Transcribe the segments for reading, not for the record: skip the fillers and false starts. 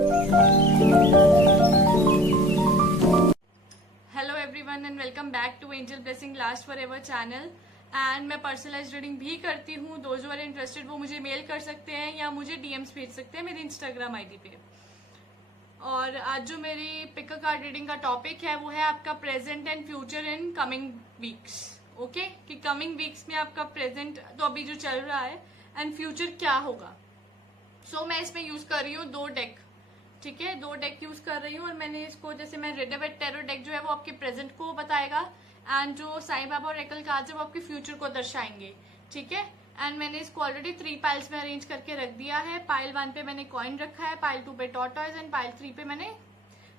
Hello everyone and welcome back to angel blessing last forever channel. And मैं personalize reading भी करती हूँ। Those who are interested वो मुझे mail कर सकते हैं या मुझे डीएम्स भेज सकते हैं मेरी इंस्टाग्राम आईडी पे। और आज जो मेरी पिक अ कार्ड रीडिंग का टॉपिक है वो है आपका present and future in coming weeks. Okay, कि कमिंग वीक्स में आपका प्रेजेंट तो अभी जो चल रहा है एंड फ्यूचर क्या होगा। सो मैं इसमें यूज कर रही हूँ 2 डेक। ठीक है, 2 डेक यूज कर रही हूँ और मैंने इसको जैसे मैं रिडरवेट टैरो डेक जो है वो आपके प्रेजेंट को बताएगा एंड जो साईं बाबा और एकल कार्ड्स है वो आपके फ्यूचर को दर्शाएंगे। ठीक है, एंड मैंने इसको ऑलरेडी 3 पाइल्स में अरेंज करके रख दिया है। पाइल 1 पे मैंने कॉइन रखा है, पाइल 2 पे टॉर्टॉइज एंड पाइल 3 पे मैंने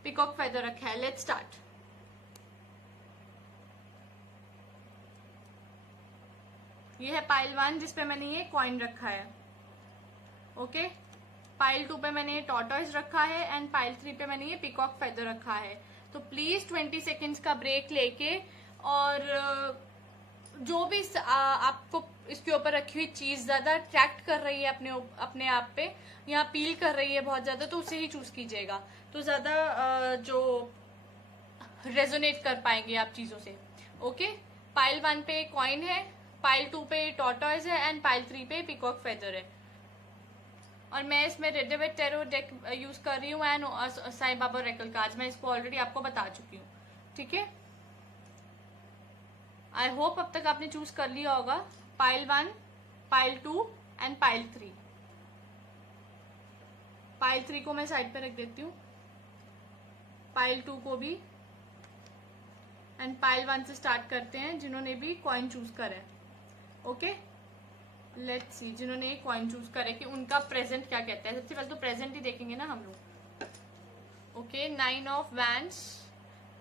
पिकॉक फेदर रखा है। Let's start. ये है पाइल 1 जिसपे मैंने ये कॉइन रखा है। ओके, पाइल 2 पे मैंने ये टॉर्टॉइज रखा है एंड पाइल 3 पे मैंने ये पिकॉक फेदर रखा है। तो प्लीज 20 सेकेंड्स का ब्रेक लेके और जो भी आपको इसके ऊपर रखी हुई चीज ज्यादा अट्रैक्ट कर रही है अपने आप पे या अपील कर रही है बहुत ज्यादा, तो उसे ही चूज कीजिएगा तो ज्यादा जो रेजोनेट कर पाएंगे आप चीजों से। ओके, पाइल 1 पे कॉइन है, पाइल 2 पे टॉर्टॉइज है एंड पाइल 3 पे पिकॉक फेदर है। और मैं इसमें रिडरवेट टैरो डेक यूज कर रही हूँ एंड साईं बाबा रेकल कार्ड्स। मैं इसको ऑलरेडी आपको बता चुकी हूँ। ठीक है, आई होप अब तक आपने चूज कर लिया होगा pile 1, pile 2 and pile 3। Pile 3 को मैं साइड पे रख देती हूँ, पाइल 2 को भी, एंड पाइल 1 से स्टार्ट करते हैं जिन्होंने भी कॉइन चूज करा है। ओके, लेट्स सी जिन्होंने ये कॉइन चूज करे कि उनका प्रेजेंट क्या कहता है। सबसे पहले तो प्रेजेंट ही देखेंगे ना हम लोग। ओके, 9 ऑफ वैंड्स,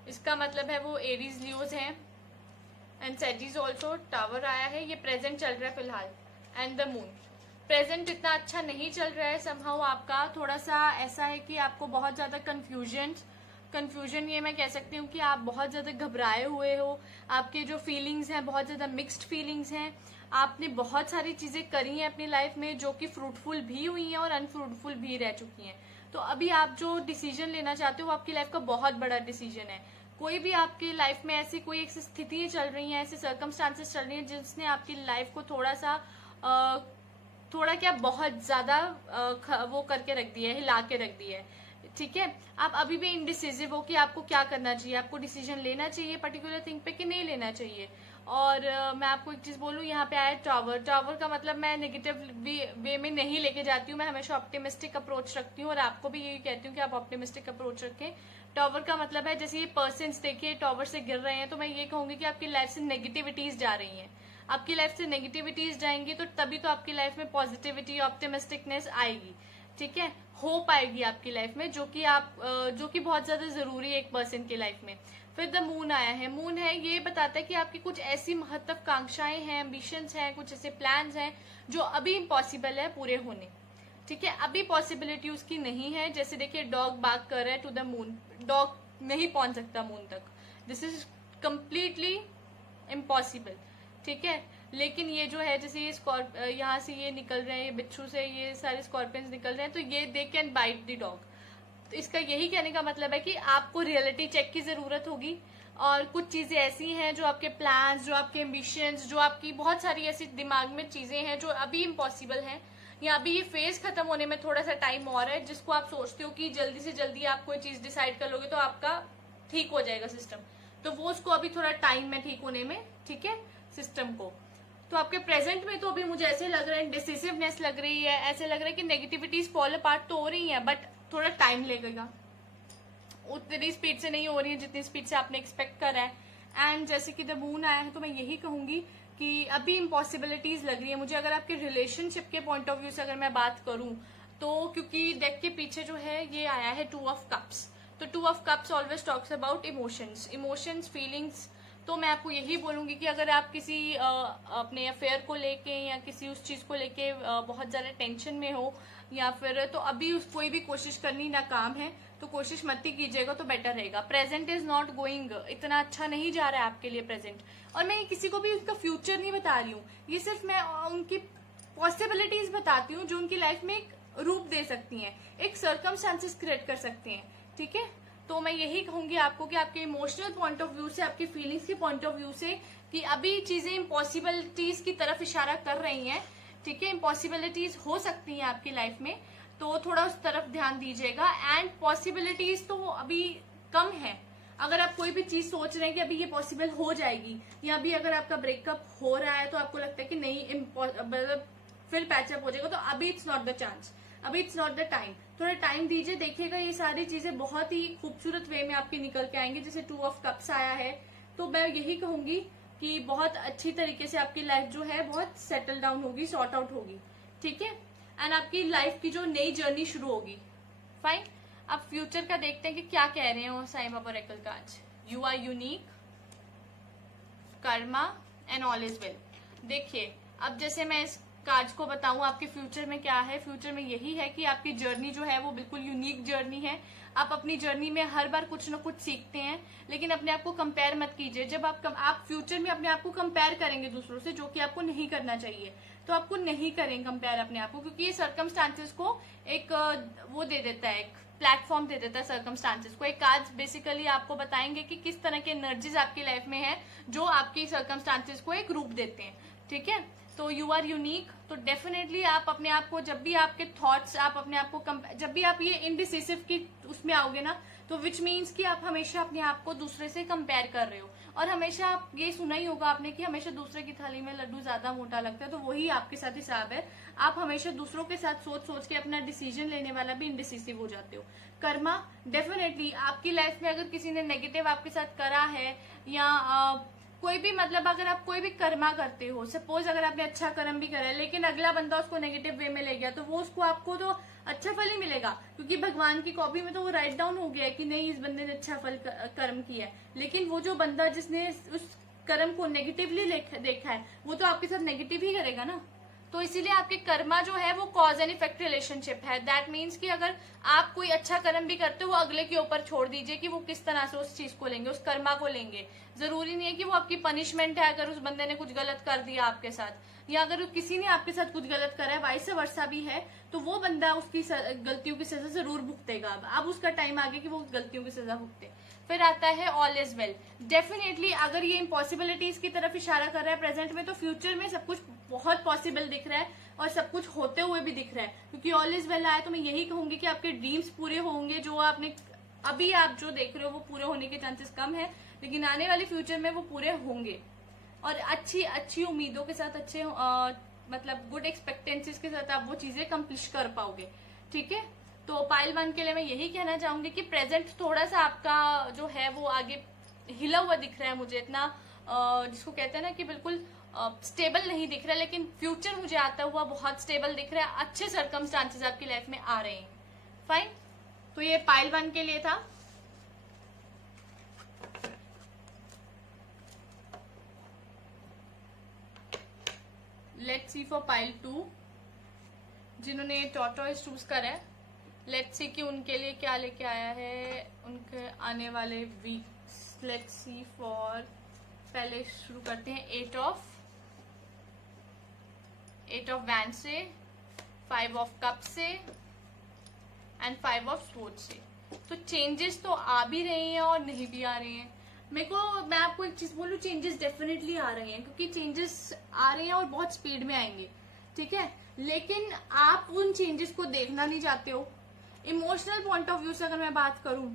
इसका मतलब है वो एरीज लियोज हैं एंड सेजिस ऑल्सो टावर आया है। ये प्रेजेंट चल रहा है फिलहाल। एंड द मून, प्रेजेंट इतना अच्छा नहीं चल रहा है। समहाउ आपका थोड़ा सा ऐसा है कि आपको बहुत ज्यादा कंफ्यूजन ये मैं कह सकती हूँ कि आप बहुत ज्यादा घबराए हुए हो। आपके जो फीलिंग्स हैं बहुत ज्यादा मिक्स्ड फीलिंग्स हैं। आपने बहुत सारी चीजें करी हैं अपनी लाइफ में जो कि फ्रूटफुल भी हुई हैं और अनफ्रूटफुल भी रह चुकी हैं। तो अभी आप जो डिसीजन लेना चाहते हो वो आपकी लाइफ का बहुत बड़ा डिसीजन है। कोई भी आपकी लाइफ में ऐसी कोई एक स्थिति चल रही है, ऐसी सर्कमस्टांसेस चल रही है जिसने आपकी लाइफ को थोड़ा क्या बहुत ज्यादा वो करके रख दिया है, हिला के रख दिया है। ठीक है, आप अभी भी इनडिसिजिव हो कि आपको क्या करना चाहिए, आपको डिसीजन लेना चाहिए पर्टिकुलर थिंग पे कि नहीं लेना चाहिए। और मैं आपको एक चीज बोलूं, यहाँ पे आया टावर। टावर का मतलब मैं नेगेटिव वे में नहीं लेके जाती हूँ, मैं हमेशा ऑप्टिमिस्टिक अप्रोच रखती हूँ और आपको भी यही कहती हूँ कि आप ऑप्टिमिस्टिक अप्रोच रखें। टावर का मतलब है जैसे ये पर्सन्स देखिए टावर से गिर रहे हैं, तो मैं ये कहूंगी कि आपकी लाइफ से नेगेटिविटीज जा रही हैं। आपकी लाइफ से नेगेटिविटीज जाएंगी तो तभी तो आपकी लाइफ में पॉजिटिविटी ऑप्टिमिस्टिकनेस आएगी। ठीक है, होप आएगी आपकी लाइफ में जो कि बहुत ज्यादा जरूरी है एक पर्सन की लाइफ में। फिर द मून आया है। मून है ये बताता है कि आपकी कुछ ऐसी महत्वाकांक्षाएं हैं, एम्बिशंस हैं, कुछ ऐसे प्लान्स हैं जो अभी इम्पॉसिबल है पूरे होने। ठीक है, अभी पॉसिबिलिटी उसकी नहीं है। जैसे देखिए डॉग बाग कर रहा है टू द मून, डॉग नहीं पहुंच सकता मून तक, दिस इज कम्प्लीटली इम्पॉसिबल। ठीक है, लेकिन ये जो है जैसे ये यहाँ से ये निकल रहे हैं, बिच्छू से ये सारे स्कॉर्पियंस निकल रहे हैं, तो ये they can bite the dog. तो इसका यही कहने का मतलब है कि आपको रियलिटी चेक की जरूरत होगी और कुछ चीजें ऐसी हैं जो आपके प्लान्स, जो आपके एम्बिशंस, जो आपकी बहुत सारी ऐसी दिमाग में चीजें हैं जो अभी इम्पॉसिबल हैं या अभी ये फेज खत्म होने में थोड़ा सा टाइम और है, जिसको आप सोचते हो कि जल्दी से जल्दी आप कोई चीज डिसाइड कर लोगे तो आपका ठीक हो जाएगा सिस्टम, तो वो उसको अभी थोड़ा टाइम में ठीक होने में। ठीक है, सिस्टम को तो आपके प्रेजेंट में तो अभी मुझे ऐसे लग रहा है डिसिसिवनेस लग रही है, ऐसे लग रहा है कि नेगेटिविटीज फॉल अपार्ट तो हो रही है बट थोड़ा टाइम लगेगा, उतनी स्पीड से नहीं हो रही है जितनी स्पीड से आपने एक्सपेक्ट करा है। एंड जैसे कि द मून आया है तो मैं यही कहूंगी कि अभी इम्पॉसिबिलिटीज लग रही है मुझे। अगर आपके रिलेशनशिप के पॉइंट ऑफ व्यू से अगर मैं बात करूं तो क्योंकि डेक के पीछे जो है ये आया है 2 ऑफ कप्स, तो 2 of cups always talks about emotions feelings. तो मैं आपको यही बोलूंगी कि अगर आप किसी अपने अफेयर को लेके या किसी उस चीज को लेके बहुत ज्यादा टेंशन में हो या फिर तो अभी कोई भी कोशिश करनी नाकाम है तो कोशिश मत ही कीजिएगा तो बेटर रहेगा। प्रेजेंट इज नॉट गोइंग, इतना अच्छा नहीं जा रहा है आपके लिए प्रेजेंट। और मैं किसी को भी उसका फ्यूचर नहीं बता रही हूँ, ये सिर्फ मैं उनकी पॉसिबिलिटीज बताती हूँ जो उनकी लाइफ में एक रूप दे सकती हैं, एक सर्कमस्टांसेस क्रिएट कर सकती हैं। ठीक है, तो मैं यही कहूंगी आपको कि आपके इमोशनल पॉइंट ऑफ व्यू से, आपकी फीलिंग्स के पॉइंट ऑफ व्यू से, कि अभी चीजें इम्पॉसिबिलिटीज की तरफ इशारा कर रही हैं। ठीक है, इम्पॉसिबिलिटीज हो सकती हैं आपकी लाइफ में, तो थोड़ा उस तरफ ध्यान दीजिएगा। एंड पॉसिबिलिटीज तो अभी कम है। अगर आप कोई भी चीज सोच रहे हैं कि अभी ये पॉसिबल हो जाएगी, या अभी अगर आपका ब्रेकअप हो रहा है तो आपको लगता है कि नहीं मतलब फिर पैचअप हो जाएगा, तो अभी इट्स नॉट द चांस, अभी इट्स नॉट द टाइम। थोड़ा टाइम दीजिए, देखिएगा ये सारी चीजें बहुत ही खूबसूरत वे में आपकी निकल के आएंगी। जैसे 2 ऑफ कप्स आया है, तो मैं यही कहूंगी कि बहुत अच्छी तरीके से आपकी लाइफ जो है बहुत सेटल डाउन होगी, सॉर्ट आउट होगी। ठीक है, एंड आपकी लाइफ की जो नई जर्नी शुरू होगी। फाइन, अब फ्यूचर का देखते हैं कि क्या कह रहे हैं Sai Baba oracle cards. You are unique, karma and all is well. देखिए, अब जैसे मैं इस कार्ड्स को बताऊं आपके फ्यूचर में क्या है, फ्यूचर में यही है कि आपकी जर्नी जो है वो बिल्कुल यूनिक जर्नी है। आप अपनी जर्नी में हर बार कुछ ना कुछ सीखते हैं, लेकिन अपने आप को कंपेयर मत कीजिए। जब आप फ्यूचर में अपने आप को कंपेयर करेंगे दूसरों से, जो कि आपको नहीं करना चाहिए, तो आपको नहीं करें कंपेयर अपने आप को, क्योंकि ये सर्कमस्टांसेस को एक वो दे देता है, एक प्लेटफॉर्म दे देता है सर्कमस्टांसेस को। एक कार्ड बेसिकली आपको बताएंगे कि किस तरह के एनर्जीज आपकी लाइफ में है, जो आपकी सर्कमस्टांसेस को एक रूप देते हैं। ठीक है, तो यू आर यूनिक, तो डेफिनेटली आप अपने आप को, जब भी आपके थॉट्स, आप अपने आप को जब भी आप ये इनडिसिसिव की उसमें आओगे ना, तो विच मीन्स कि आप हमेशा अपने आप को दूसरे से कंपेयर कर रहे हो। और हमेशा आप ये सुना ही होगा आपने कि हमेशा दूसरे की थाली में लड्डू ज्यादा मोटा लगता है, तो वही आपके साथ हिसाब है। आप हमेशा दूसरों के साथ सोच सोच के अपना डिसीजन लेने वाला भी इनडिसिसिव हो जाते हो। कर्मा, डेफिनेटली आपकी लाइफ में अगर किसी ने नेगेटिव आपके साथ करा है, या कोई भी मतलब अगर आप कोई भी कर्मा करते हो, सपोज अगर आपने अच्छा कर्म भी करा है, लेकिन अगला बंदा उसको नेगेटिव वे में ले गया, तो वो उसको आपको तो अच्छा फल ही मिलेगा, क्योंकि भगवान की कॉपी में तो वो राइट डाउन हो गया है कि नहीं, इस बंदे ने अच्छा फल कर्म किया है। लेकिन वो जो बंदा जिसने उस कर्म को नेगेटिवली देखा है, वो तो आपके साथ नेगेटिव ही करेगा ना। तो इसीलिए आपके कर्मा जो है वो कॉज एंड इफेक्ट रिलेशनशिप है। दैट मीन्स कि अगर आप कोई अच्छा कर्म भी करते हो, वो अगले के ऊपर छोड़ दीजिए कि वो किस तरह से उस चीज को लेंगे, उस कर्मा को लेंगे। जरूरी नहीं है कि वो आपकी पनिशमेंट है अगर उस बंदे ने कुछ गलत कर दिया आपके साथ, या अगर किसी ने आपके साथ कुछ गलत करा है, वाइस वर्सा भी है, तो वो बंदा उसकी गलतियों की सजा जरूर भुगतेगा। अब उसका टाइम आ गया कि वो गलतियों की सजा भुगते। फिर आता है ऑल इज वेल। डेफिनेटली अगर ये इम्पॉसिबिलिटीज की तरफ इशारा कर रहा है प्रेजेंट में, तो फ्यूचर में सब कुछ बहुत पॉसिबल दिख रहा है और सब कुछ होते हुए भी दिख रहा है, क्योंकि ऑल इज वेल आया। तो मैं यही कहूंगी कि आपके ड्रीम्स पूरे होंगे, जो आपने अभी आप जो देख रहे हो वो पूरे होने के चांसेस कम है, लेकिन आने वाले फ्यूचर में वो पूरे होंगे। और अच्छी अच्छी उम्मीदों के साथ, अच्छे मतलब गुड एक्सपेक्टेंसीज के साथ आप वो चीजें कंप्लीट कर पाओगे। ठीक है, तो पाइल 1 के लिए मैं यही कहना चाहूंगी कि प्रेजेंट थोड़ा सा आपका जो है वो आगे हिला हुआ दिख रहा है मुझे, इतना जिसको कहते हैं ना कि बिल्कुल स्टेबल नहीं दिख रहा है, लेकिन फ्यूचर मुझे आता हुआ बहुत स्टेबल दिख रहा है। अच्छे सर्कमस्टांसेस आपकी लाइफ में आ रहे हैं। फाइन, तो ये पाइल 1 के लिए था। लेट्स सी फॉर पाइल 2, जिन्होंने टॉर्टोइज चूज करा है, लेट्स सी कि उनके लिए क्या लेके आया है उनके आने वाले वीक्स। लेट्स सी फॉर, पहले शुरू करते हैं 8 ऑफ वैंड से, 5 ऑफ कप से एंड 5 ऑफ स्वॉर्ड से। तो चेंजेस तो आ भी रहे हैं और नहीं भी आ रहे हैं। मैं आपको एक चीज बोलूं, चेंजेस डेफिनेटली आ रहे हैं, क्योंकि चेंजेस आ रहे हैं और बहुत स्पीड में आएंगे। ठीक है, लेकिन आप उन चेंजेस को देखना नहीं चाहते हो। इमोशनल पॉइंट ऑफ व्यू से अगर मैं बात करूं,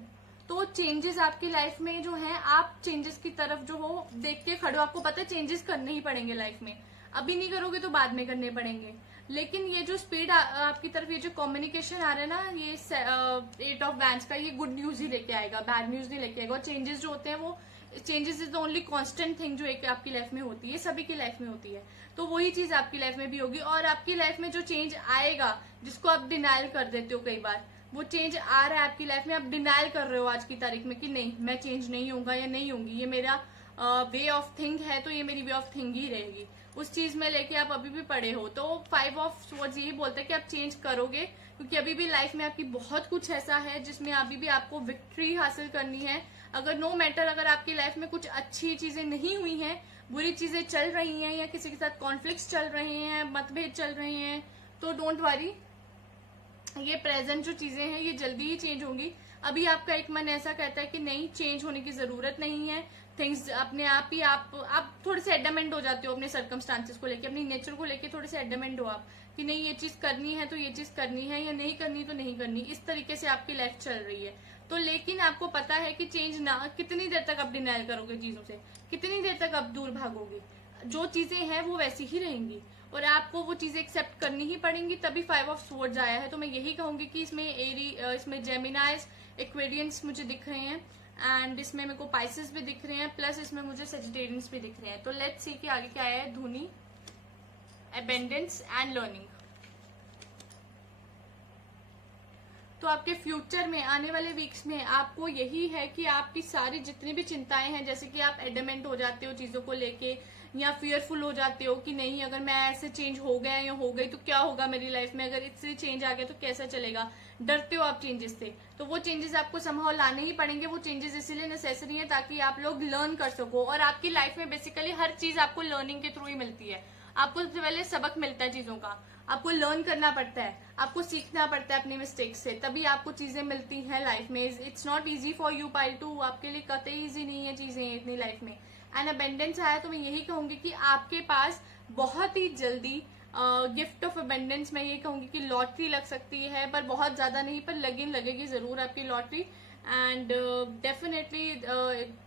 तो चेंजेस आपकी लाइफ में जो है, आप चेंजेस की तरफ जो हो देख के खड़े हो। आपको पता है चेंजेस करने ही पड़ेंगे लाइफ में, अभी नहीं करोगे तो बाद में करने पड़ेंगे। लेकिन ये जो स्पीड आपकी तरफ, ये जो कम्युनिकेशन आ रहा है ना, ये 8 ऑफ वैंड्स का, ये गुड न्यूज ही लेके आएगा, बैड न्यूज नहीं लेके आएगा। और चेंजेस जो होते हैं वो changes is the only constant thing जो एक आपकी लाइफ में होती है, सभी की लाइफ में होती है। तो वही चीज आपकी लाइफ में भी होगी। और आपकी लाइफ में जो चेंज आएगा, जिसको आप डिनाइल कर देते हो कई बार, वो चेंज आ रहा है आपकी लाइफ में, आप डिनाइल कर रहे हो आज की तारीख में कि नहीं, मैं चेंज नहीं होऊंगा या नहीं होंगी, ये मेरा वे ऑफ थिंक है, तो ये मेरी वे ऑफ थिंक ही रहेगी। उस चीज में लेके आप अभी भी पड़े हो। तो 5 ऑफ स्वॉर्ड्स यही बोलते हैं कि आप चेंज करोगे, क्योंकि अभी भी लाइफ में आपकी बहुत कुछ ऐसा है जिसमें अभी भी आपको विक्ट्री हासिल करनी है। अगर नो मैटर, अगर आपकी लाइफ में कुछ अच्छी चीजें नहीं हुई हैं, बुरी चीजें चल रही हैं, या किसी के साथ कॉन्फ्लिक्ट्स चल रहे हैं, मतभेद चल रहे हैं, तो डोंट वरी, ये प्रेजेंट जो चीजें हैं ये जल्दी ही चेंज होंगी। अभी आपका एक मन ऐसा कहता है कि नहीं, चेंज होने की जरूरत नहीं है, थिंग्स अपने आप ही आप थोड़े से एडमेंट हो जाते हो अपने सर्कमस्टांसेस को लेके, अपनी नेचर को लेके थोड़े से एडमेंट हो आप कि नहीं ये चीज करनी है तो ये चीज करनी है, या नहीं करनी तो नहीं करनी, इस तरीके से आपकी लाइफ चल रही है। तो लेकिन आपको पता है कि चेंज ना, कितनी देर तक आप डिनाइल करोगे चीजों से, कितनी देर तक आप दूर भागोगे, जो चीजें हैं वो वैसी ही रहेंगी और आपको वो चीजें एक्सेप्ट करनी ही पड़ेंगी। तभी 5 ऑफ स्वॉर्ड्स आया है। तो मैं यही कहूंगी कि इसमें जेमिनाइज, एक्वेरियंस मुझे दिख रहे हैं, एंड इसमें मेरे को पाइसेस भी दिख रहे हैं, प्लस इसमें मुझे सेजिटेरियंस भी दिख रहे हैं। तो लेट्स सी कि आगे क्या है। धुनी, अबेंडेंस एंड लर्निंग। तो आपके फ्यूचर में, आने वाले वीक्स में आपको यही है कि आपकी सारी जितनी भी चिंताएं हैं, जैसे कि आप एडमेंट हो जाते हो चीजों को लेके, या फियरफुल हो जाते हो कि नहीं अगर मैं ऐसे चेंज हो गया या हो गई तो क्या होगा मेरी लाइफ में, अगर इससे चेंज आ गया तो कैसा चलेगा, डरते हो आप चेंजेस से। तो वो चेंजेस आपको समहाउ लाने ही पड़ेंगे। वो चेंजेस इसीलिए नेसेसरी है ताकि आप लोग लर्न कर सको। और आपकी लाइफ में बेसिकली हर चीज आपको लर्निंग के थ्रू ही मिलती है। आपको सबसे पहले सबक मिलता है चीजों का, आपको लर्न करना पड़ता है, आपको सीखना पड़ता है अपनी मिस्टेक्स से, तभी आपको चीजें मिलती हैं लाइफ में। It's not easy for you pile two, आपके लिए कतई इजी नहीं है चीजें इतनी लाइफ में। एंड अबेंडेंस आया तो मैं यही कहूंगी कि आपके पास बहुत ही जल्दी गिफ्ट ऑफ अबेंडेंस, मैं ये कहूंगी कि लॉटरी लग सकती है, पर बहुत ज्यादा नहीं, पर लगेगी जरूर आपकी लॉटरी। एंड डेफिनेटली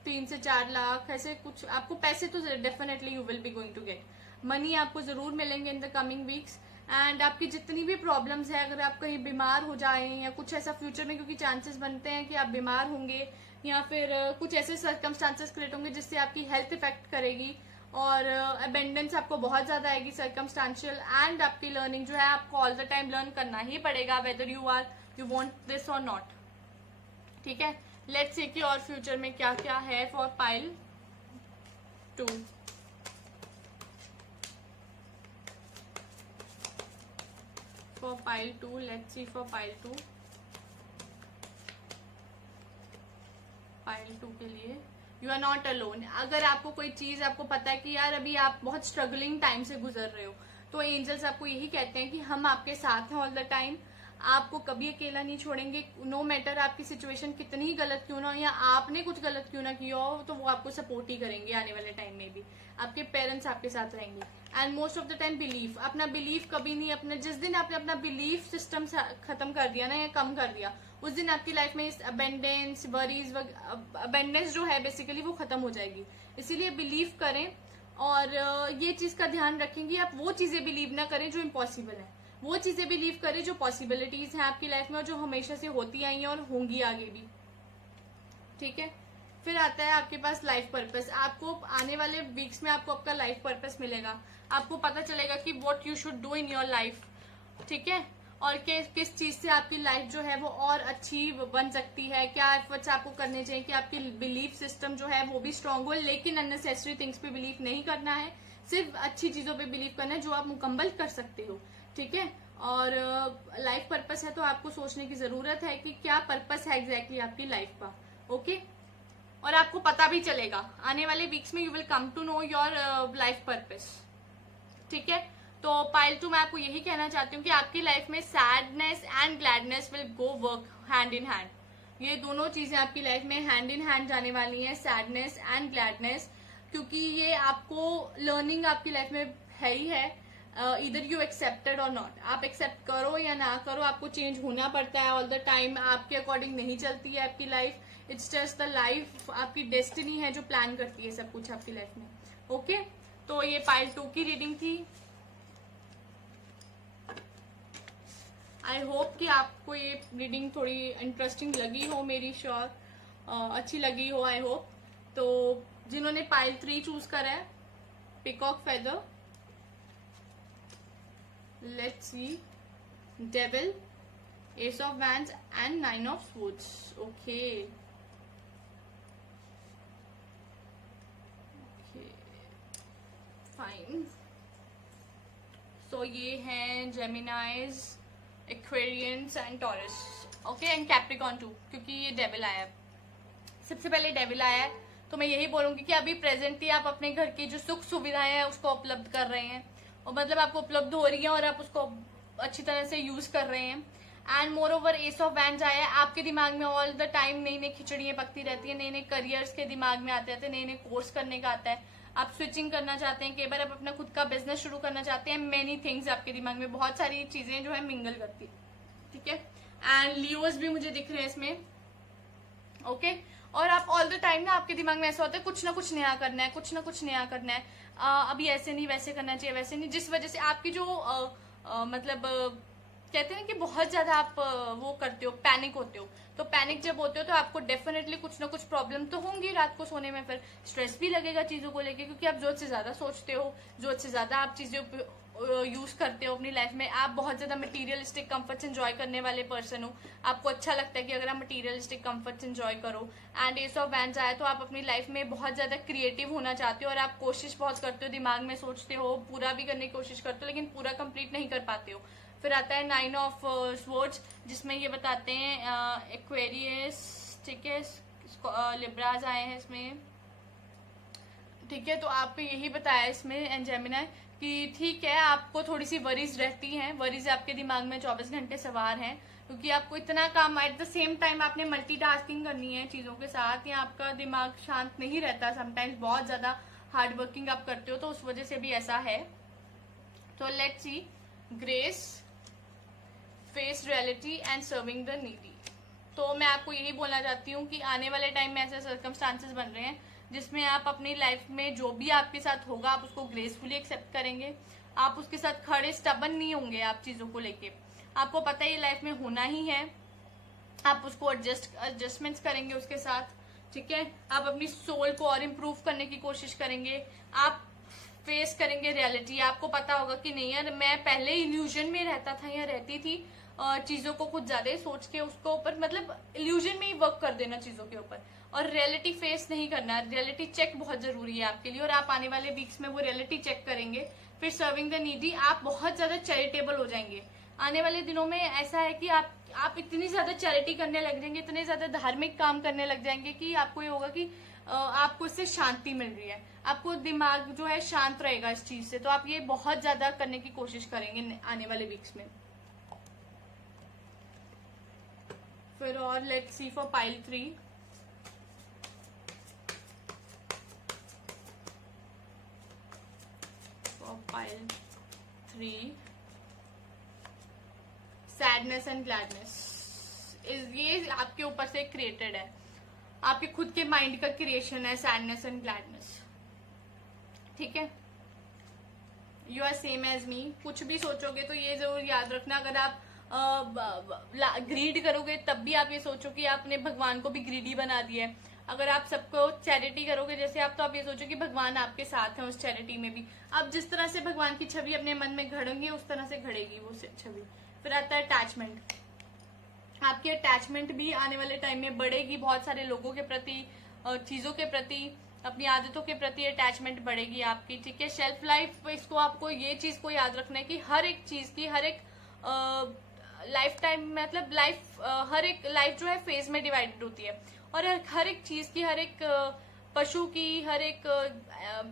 3 से 4 लाख ऐसे कुछ आपको पैसे तो definitely you will be going to get money, आपको जरूर मिलेंगे in the coming weeks. And आपकी जितनी भी प्रॉब्लम्स है, अगर आप कहीं बीमार हो जाएं या कुछ ऐसा फ्यूचर में, क्योंकि चांसेस बनते हैं कि आप बीमार होंगे या फिर कुछ ऐसे सर्कमस्टांसेस क्रिएट होंगे जिससे आपकी हेल्थ इफेक्ट करेगी, और अबेंडेंस आपको बहुत ज्यादा आएगी सर्कमस्टांशियल। एंड आपकी लर्निंग जो है आपको ऑल द टाइम लर्न करना ही पड़ेगा, वेदर यू वांट दिस और नॉट। ठीक है, लेट्स सी कि और फ्यूचर में क्या क्या है for pile 2। For pile 2, let's see for pile 2 के लिए यू आर नॉट अलोन। अगर आपको कोई चीज, आपको पता है कि यार अभी आप बहुत स्ट्रगलिंग टाइम से गुजर रहे हो, तो एंजल्स आपको यही कहते हैं कि हम आपके साथ हैं ऑल द टाइम, आपको कभी अकेला नहीं छोड़ेंगे। नो मैटर आपकी सिचुएशन कितनी ही गलत क्यों ना हो, या आपने कुछ गलत क्यों ना किया हो, तो वो आपको सपोर्ट ही करेंगे आने वाले टाइम में भी। आपके पेरेंट्स आपके साथ रहेंगे। And most of the time belief, अपना बिलीफ कभी नहीं, अपना जिस दिन आपने अपना बिलीफ सिस्टम खत्म कर दिया ना, या कम कर दिया, उस दिन आपकी लाइफ में अबेंडेंस, वरीज, अबेंडेंस जो है बेसिकली वो खत्म हो जाएगी। इसीलिए बिलीव करें, और ये चीज का ध्यान रखेंगे आप वो चीजें बिलीव ना करें जो इम्पॉसिबल है, वो चीजें बिलीव करें जो पॉसिबिलिटीज हैं आपकी लाइफ में और जो हमेशा से होती आई हैं और होंगी आगे भी। ठीक है, फिर आता है आपके पास लाइफ पर्पस। आपको आने वाले वीक्स में आपको आपका लाइफ पर्पस मिलेगा, आपको पता चलेगा कि what you should do in your life. ठीक है, और किस चीज से आपकी लाइफ जो है वो और अच्छी बन सकती है, क्या एफर्ट्स आपको करने चाहिए कि आपकी बिलीफ सिस्टम जो है वो भी स्ट्रांग हो। लेकिन अननेसेसरी थिंग्स पे बिलीव नहीं करना है, सिर्फ अच्छी चीजों पे बिलीव करना है जो आप मुकम्मल कर सकते हो। ठीक है, और लाइफ पर्पस है तो आपको सोचने की जरूरत है कि क्या पर्पस है एग्जैक्टली आपकी लाइफ का। ओके, और आपको पता भी चलेगा आने वाले वीक्स में, you will come to know your life purpose. ठीक है, तो पाइल 2 मैं आपको यही कहना चाहती हूँ कि आपकी लाइफ में sadness and gladness will go work hand in hand. ये दोनों चीजें आपकी लाइफ में हैंड इन हैंड जाने वाली हैं, सैडनेस एंड ग्लैडनेस, क्योंकि ये आपको लर्निंग आपकी लाइफ में है ही है। इधर यू एक्सेप्टेड और नॉट, आप एक्सेप्ट करो या ना करो, आपको चेंज होना पड़ता है ऑल द टाइम। आपके अकॉर्डिंग नहीं चलती है आपकी life, it's just the life, आपकी डेस्टिनी है जो प्लान करती है सब कुछ आपकी लाइफ में। ओके, तो ये पाइल 2 की रीडिंग थी। आई होप कि आपको ये रीडिंग थोड़ी इंटरेस्टिंग लगी हो, मेरी श्योर अच्छी लगी हो, आई होप। तो जिन्होंने पाइल 3 चूज करा है, peacock feather, let's see, devil, ace of wands and 9 of swords. Okay, fine. So ये हैं Geminis, Aquarians and Taurus. Okay, and Capricorn 2, क्योंकि ये डेविल आया है, सबसे पहले डेविल आया है। तो मैं यही बोलूंगी कि अभी प्रेजेंटली आप अपने घर की जो सुख सुविधाएं हैं उसको उपलब्ध कर रहे हैं, और मतलब आपको उपलब्ध हो रही है और आप उसको अच्छी तरह से यूज कर रहे हैं। And more over S of wands आया है, आपके दिमाग में ऑल द टाइम नई नई खिचड़ियां पकती रहती है, नए नए करियर्स के दिमाग में आते रहते हैं, नए नए कोर्स करने का आता है, आप स्विचिंग करना चाहते हैं, कई बार आप अपना खुद का बिजनेस शुरू करना चाहते हैं, मेनी थिंग्स आपके दिमाग में बहुत सारी चीजें जो है मिंगल करती है, ठीक है। एंड लियोस भी मुझे दिख रहे हैं इसमें, ओके। और आप ऑल द टाइम ना आपके दिमाग में ऐसा होता है कुछ ना कुछ नया करना है, कुछ ना कुछ नया करना है, अभी ऐसे नहीं वैसे करना चाहिए, वैसे नहीं, जिस वजह से आपकी जो मतलब कहते हैं कि बहुत ज्यादा आप वो करते हो, पैनिक होते हो। तो पैनिक जब होते हो तो आपको डेफिनेटली कुछ ना कुछ प्रॉब्लम तो होंगी रात को सोने में, फिर स्ट्रेस भी लगेगा चीजों को लेके, क्योंकि आप जरूरत से ज्यादा सोचते हो, जरूरत से ज्यादा आप चीजें यूज करते हो अपनी लाइफ में। आप बहुत ज्यादा मटीरियलिस्टिक कंफर्ट्स एंजॉय करने वाले पर्सन हो, आपको अच्छा लगता है कि अगर आप मटीरियलिस्टिक कंफर्ट्स एंजॉय करो। एंड एस ऑफ वैंड्स आया तो आप अपनी लाइफ में बहुत ज्यादा क्रिएटिव होना चाहते हो और आप कोशिश बहुत करते हो, दिमाग में सोचते हो, पूरा भी करने की कोशिश करते हो, लेकिन पूरा कंप्लीट नहीं कर पाते हो। फिर आता है 9 ऑफ स्वॉर्ड्स, जिसमें ये बताते हैं एक्वेरियस, ठीक है, लिब्राज आए हैं इसमें, ठीक है। तो आपको यही बताया इसमें एंड जेमिनी कि ठीक है, आपको थोड़ी सी वरीज रहती हैं, वरीज आपके दिमाग में 24 घंटे सवार हैं, क्योंकि आपको इतना काम एट द सेम टाइम आपने मल्टीटास्किंग करनी है चीजों के साथ, या आपका दिमाग शांत नहीं रहता, समटाइम्स बहुत ज्यादा हार्ड वर्किंग आप करते हो, तो उस वजह से भी ऐसा है। तो let's see, grace, face reality and serving the needy. तो मैं आपको यही बोलना चाहती हूँ कि आने वाले टाइम में ऐसे सर्कमस्टांसेस बन रहे हैं जिसमें आप अपनी लाइफ में जो भी आपके साथ होगा आप उसको ग्रेसफुली एक्सेप्ट करेंगे, आप उसके साथ खड़े स्टबन नहीं होंगे आप चीजों को लेके, आपको पता है ये लाइफ में होना ही है, आप उसको एडजस्टमेंट्स करेंगे उसके साथ, ठीक है। आप अपनी सोल को और इम्प्रूव करने की कोशिश करेंगे, आप फेस करेंगे रियलिटी। आपको पता होगा कि नहीं यार, मैं पहले इल्यूजन में रहता था या रहती थी, चीजों को कुछ ज्यादा ही सोच के उसको ऊपर, मतलब इल्यूजन में ही वर्क कर देना चीजों के ऊपर, और रियलिटी फेस नहीं करना। रियलिटी चेक बहुत जरूरी है आपके लिए, और आप आने वाले वीक्स में वो रियलिटी चेक करेंगे। फिर सर्विंग द नीडी, आप बहुत ज्यादा चैरिटेबल हो जाएंगे आने वाले दिनों में। ऐसा है कि आप इतनी ज्यादा चैरिटी करने लग जाएंगे, इतने ज्यादा धार्मिक काम करने लग जाएंगे कि आपको ये होगा कि आपको इससे शांति मिल रही है, आपको दिमाग जो है शांत रहेगा इस चीज से। तो आप ये बहुत ज्यादा करने की कोशिश करेंगे आने वाले वीक्स में। फिर और let's see for pile 3, pile 3, sadness and gladness. ये आपके ऊपर से क्रिएटेड है, आपके खुद के माइंड का क्रिएशन है सैडनेस एंड ग्लैडनेस, ठीक है। यू आर सेम एज मी। कुछ भी सोचोगे तो ये जरूर याद रखना, अगर आप ग्रीड करोगे तब भी आप ये सोचो कि आपने भगवान को भी ग्रीडी बना दिया है। अगर आप सबको चैरिटी करोगे जैसे आप, तो आप ये सोचो कि भगवान आपके साथ है उस चैरिटी में भी। आप जिस तरह से भगवान की छवि अपने मन में घड़ेंगे उस तरह से घड़ेगी वो छवि। फिर आता है अटैचमेंट, आपकी अटैचमेंट भी आने वाले टाइम में बढ़ेगी, बहुत सारे लोगों के प्रति, चीजों के प्रति, अपनी आदतों के प्रति अटैचमेंट बढ़ेगी आपकी, ठीक है। शेल्फ लाइफ, इसको आपको ये चीज को याद रखना है कि हर एक चीज की, हर एक लाइफ टाइम, मतलब लाइफ, हर एक लाइफ जो है फेज में डिवाइडेड होती है, और हर एक चीज की, हर एक पशु की, हर एक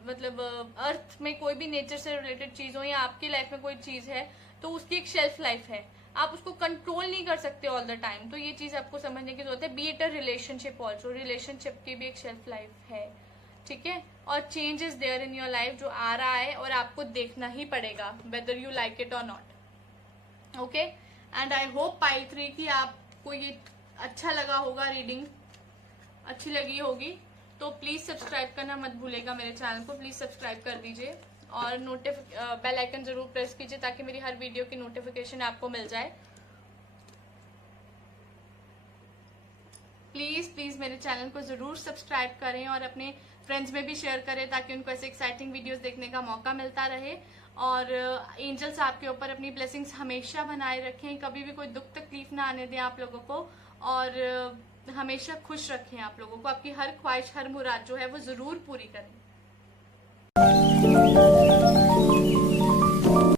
मतलब अर्थ में कोई भी नेचर से रिलेटेड चीज हो या आपकी लाइफ में कोई चीज है तो उसकी एक शेल्फ लाइफ है, आप उसको कंट्रोल नहीं कर सकते ऑल द टाइम। तो ये चीज आपको समझने की जरूरत है। Be it a relationship also, relationship की भी एक शेल्फ लाइफ है, ठीक है। और change is there in your life, जो आ रहा है और आपको देखना ही पड़ेगा वेदर यू लाइक इट और not, okay. And I hope pile 3 की आपको ये अच्छा लगा होगा, रीडिंग अच्छी लगी होगी, तो प्लीज सब्सक्राइब करना मत भूलेगा मेरे चैनल को, प्लीज सब्सक्राइब कर दीजिए और बेल आइकन जरूर प्रेस कीजिए ताकि मेरी हर वीडियो की नोटिफिकेशन आपको मिल जाए। प्लीज प्लीज मेरे चैनल को जरूर सब्सक्राइब करें और अपने फ्रेंड्स में भी शेयर करें ताकि उनको ऐसे एक्साइटिंग वीडियोस देखने का मौका मिलता रहे। और एंजल्स आपके ऊपर अपनी ब्लेसिंग्स हमेशा बनाए रखें, कभी भी कोई दुख तकलीफ ना आने दें आप लोगों को, और हमेशा खुश रखें आप लोगों को, आपकी हर ख्वाहिश, हर मुराद जो है वो जरूर पूरी करें।